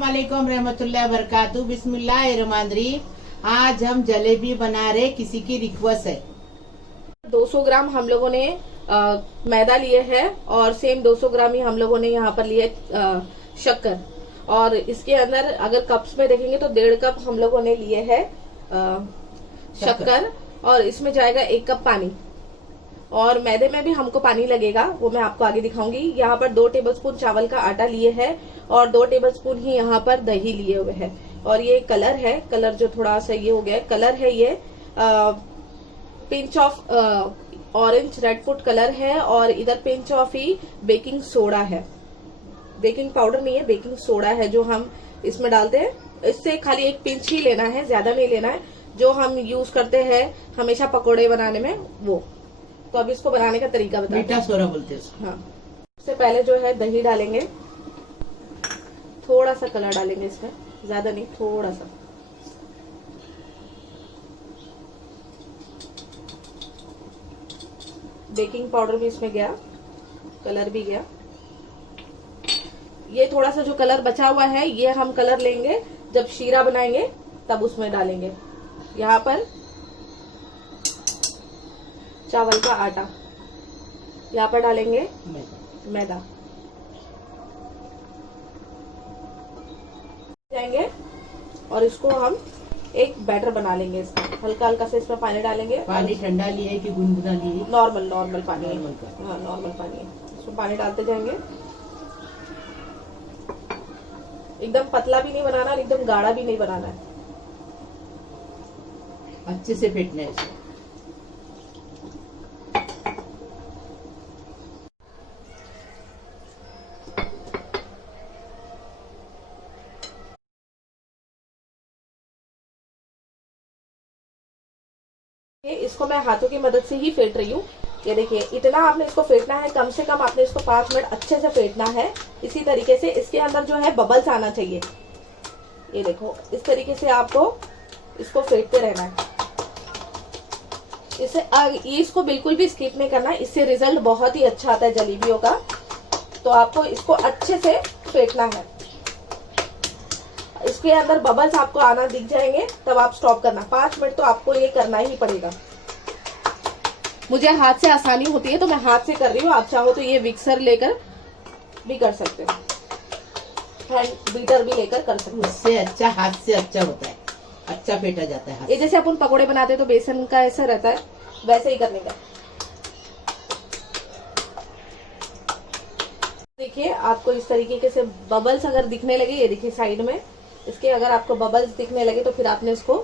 अस्सलाम वालेकुम रहमतुल्लाहि बरकातहू। बिस्मिल्लाहिर्रहमानिर्रहीम। आज हम जलेबी बना रहे, किसी की रिक्वेस्ट है। 200 ग्राम हम लोगों ने मैदा लिए है और सेम 200 ग्राम ही हम लोगों ने यहाँ पर लिए शक्कर। और इसके अंदर अगर कप्स में देखेंगे तो 1.5 कप हम लोगों ने लिए है शक्कर और इसमें जाएगा 1 कप पानी। और मैदे में भी हमको पानी लगेगा, वो मैं आपको आगे दिखाऊंगी। यहाँ पर 2 टेबलस्पून चावल का आटा लिए है और 2 टेबलस्पून ही यहाँ पर दही लिए हुए है। और ये कलर है, कलर जो थोड़ा सा ये हो गया है, कलर है ये pinch of orange red food colour है और इधर pinch of he baking soda है। बेकिंग पाउडर नहीं है, बेकिंग सोडा है जो हम इसमें डालते हैं। इससे खाली एक पिंच ही लेना है, ज्यादा नहीं लेना है, जो हम यूज करते हैं हमेशा पकोड़े बनाने में वो। तो अब इसको बनाने का तरीका बताते हैं। मीठा सोडा बोलते हैं। हाँ, सबसे पहले जो है दही डालेंगे, थोड़ा सा कलर डालेंगे इसमें, ज्यादा नहीं, थोड़ा सा। बेकिंग पाउडर भी इसमें गया, कलर भी गया। ये थोड़ा सा जो कलर बचा हुआ है ये हम कलर लेंगे जब शीरा बनाएंगे तब उसमें डालेंगे। यहाँ पर चावल का आटा, यहाँ पर डालेंगे मैदा जाएंगे और इसको हम एक बैटर बना लेंगे। इसका हल्का हल्का से इसमें पानी डालेंगे। पानी ठंडा लिया है कि गुनगुना लिए है? नॉर्मल पानी है। नॉर्मल हाँ, नॉर्मल पानी है। इसमें पानी डालते जाएंगे। एकदम पतला भी नहीं बनाना और एकदम गाढ़ा भी नहीं बनाना है। अच्छे से फेंटना है इसको। इसको मैं हाथों की मदद से ही फेंट रही हूँ। ये देखिए, इतना आपने इसको फेंटना है, कम से कम आपने इसको 5 मिनट अच्छे से फेंटना है। इसी तरीके से इसके अंदर जो है बबल्स आना चाहिए। ये देखो, इस तरीके से आपको इसको फेंटते रहना है। इसको बिल्कुल भी स्किप नहीं करना, इससे रिजल्ट बहुत ही अच्छा आता है जलेबियों का। तो आपको इसको अच्छे से फेंटना है। इसके अंदर बबल्स आपको आना दिख जाएंगे तब आप स्टॉप करना। 5 मिनट तो आपको ये करना ही पड़ेगा। मुझे हाथ से आसानी होती है तो मैं हाथ से कर रही हूँ। आप चाहो तो ये मिक्सर लेकर भी कर सकते हो, हैंड बीटर भी लेकर कर सकते हो। उससे अच्छा, हाथ से अच्छा होता है, अच्छा फेंटा जाता है। ये जैसे अपन पकोड़े बनाते हैं तो बेसन का ऐसा रहता है, वैसे ही करने का। देखिए, आपको इस तरीके से बबल्स अगर दिखने लगे, ये देखिए साइड में इसके अगर आपको बबल्स दिखने लगे तो फिर आपने इसको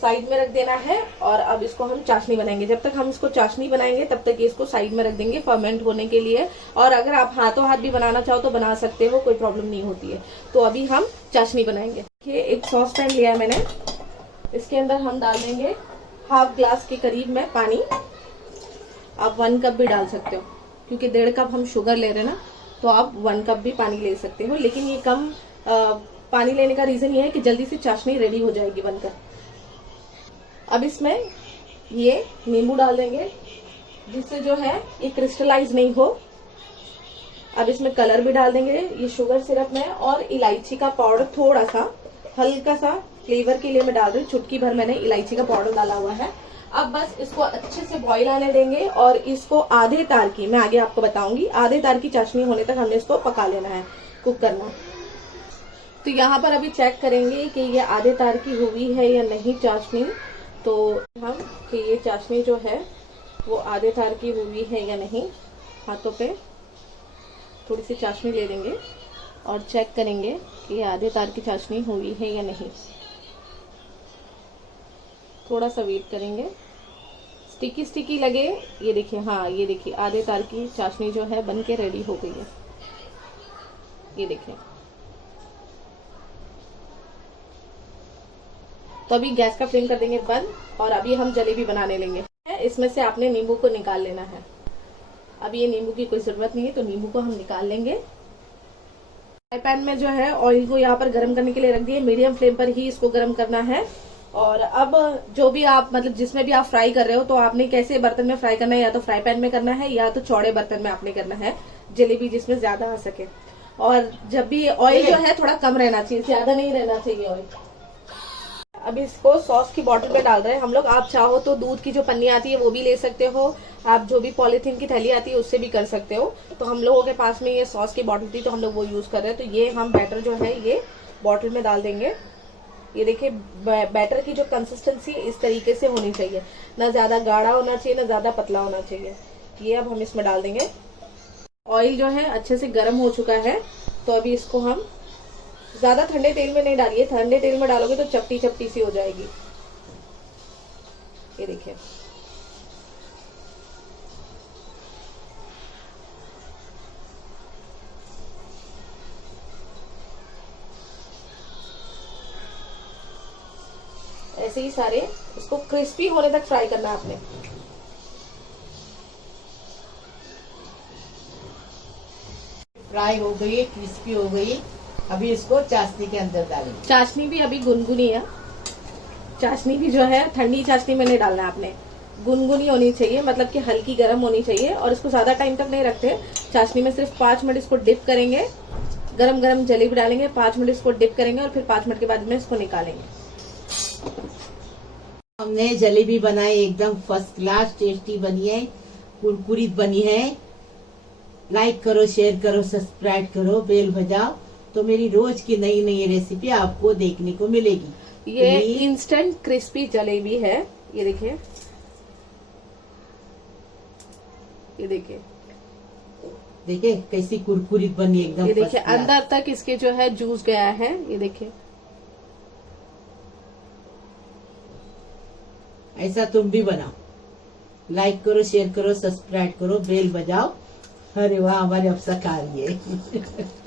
साइड में रख देना है। और अब इसको हम चाशनी बनाएंगे। जब तक हम इसको चाशनी बनाएंगे तब तक इसको साइड में रख देंगे फर्मेंट होने के लिए। और अगर आप हाथों हाथ भी बनाना चाहो तो बना सकते हो, कोई प्रॉब्लम नहीं होती है। तो अभी हम चाशनी बनाएंगे। देखिए, एक सॉस पैन लिया है मैंने, इसके अंदर हम डाल देंगे ½ ग्लास के करीब में पानी। आप 1 कप भी डाल सकते हो, क्योंकि 1.5 कप हम शुगर ले रहे हैं ना, तो आप 1 कप भी पानी ले सकते हो। लेकिन ये कम पानी लेने का रीजन ये है कि जल्दी से चाशनी रेडी हो जाएगी बनकर। अब इसमें ये नींबू डाल देंगे, जिससे जो है ये क्रिस्टलाइज नहीं हो। अब इसमें कलर भी डाल देंगे, ये शुगर सिरप में, और इलायची का पाउडर थोड़ा सा, हल्का सा फ्लेवर के लिए मैं डाल रही हूँ। चुटकी भर मैंने इलायची का पाउडर डाला हुआ है। अब बस इसको अच्छे से बॉईल आने देंगे और इसको आधे तार की, मैं आगे आपको बताऊंगी, आधे तार की चाशनी होने तक हमने इसको पका लेना है, कुक करना। तो यहाँ पर अभी चेक करेंगे कि ये आधे तार की हुई है या नहीं चाशनी। तो हम कि ये चाशनी जो है वो आधे तार की हुई है या नहीं, हाथों पे थोड़ी सी चाशनी ले लेंगे और चेक करेंगे कि ये आधे तार की चाशनी हुई है या नहीं। थोड़ा सा वेट करेंगे, स्टिकी स्टिकी लगे, ये देखिए, हाँ ये देखिए आधे तार की चाशनी जो है बन के रेडी हो गई है। ये देखिए, तो अभी गैस का फ्लेम कर देंगे बंद और अभी हम जलेबी बनाने लेंगे। इसमें से आपने नींबू को निकाल लेना है। अब ये नींबू की कोई जरूरत नहीं है तो नींबू को हम निकाल लेंगे। फ्राई पैन में जो है ऑयल को यहाँ पर गर्म करने के लिए रख दिए, मीडियम फ्लेम पर ही इसको गर्म करना है। और अब जो भी आप मतलब जिसमें भी आप फ्राई कर रहे हो तो आपने कैसे बर्तन में फ्राई करना है, या तो फ्राई पैन में करना है या तो चौड़े बर्तन में आपने करना है, जलेबी जिसमें ज्यादा आ सके। और जब भी ऑयल जो है थोड़ा कम रहना चाहिए, ज्यादा नहीं रहना चाहिए ऑयल। अब इसको सॉस की बॉटल में डाल रहे हैं हम लोग। आप चाहो तो दूध की जो पन्नी आती है वो भी ले सकते हो, आप जो भी पॉलीथीन की थैली आती है उससे भी कर सकते हो। तो हम लोगों के पास में ये सॉस की बॉटल थी तो हम लोग वो यूज कर रहे हैं। तो ये हम बैटर जो है ये बॉटल में डाल देंगे। ये देखिए बैटर की जो कंसिस्टेंसी इस तरीके से होनी चाहिए, ना ज्यादा गाढ़ा होना चाहिए ना ज्यादा पतला होना चाहिए। ये अब हम इसमें डाल देंगे। ऑयल जो है अच्छे से गर्म हो चुका है, तो अभी इसको हम ज्यादा ठंडे तेल में नहीं डालिए, ठंडे तेल में डालोगे तो चपटी चपटी सी हो जाएगी। ये देखिए ऐसे ही सारे इसको क्रिस्पी होने तक फ्राई करना है आपने। फ्राई हो गई, क्रिस्पी हो गई। अभी इसको चाशनी के अंदर डालें। चाशनी भी अभी गुनगुनी है, चाशनी भी जो है ठंडी चाशनी में नहीं डालना है आपने, गुनगुनी होनी चाहिए, मतलब कि हल्की गर्म होनी चाहिए। और इसको ज्यादा टाइम तक नहीं रखते चाशनी में, सिर्फ 5 मिनट इसको डिप करेंगे। गरम गरम जलेबी डालेंगे, 5 मिनट इसको डिप करेंगे और फिर 5 मिनट के बाद में इसको निकालेंगे। हमने जलेबी बनाई, एकदम फर्स्ट क्लास टेस्टी बनी है, कुरकुरीत बनी है। लाइक करो, शेयर करो, सब्सक्राइब करो, बेल बजाओ, तो मेरी रोज की नई नई रेसिपी आपको देखने को मिलेगी। ये इंस्टेंट क्रिस्पी जलेबी है। ये देखिए, ये देखिए, देखिए कैसी कुरकुरीत बनी, एकदम ये देखिए first class। अंदर तक इसके जो है जूस गया है। ये देखिए ऐसा तुम भी बनाओ। लाइक करो, शेयर करो, सब्सक्राइब करो, बेल बजाओ। अरे वाह, हमारे अफसा खा रही है।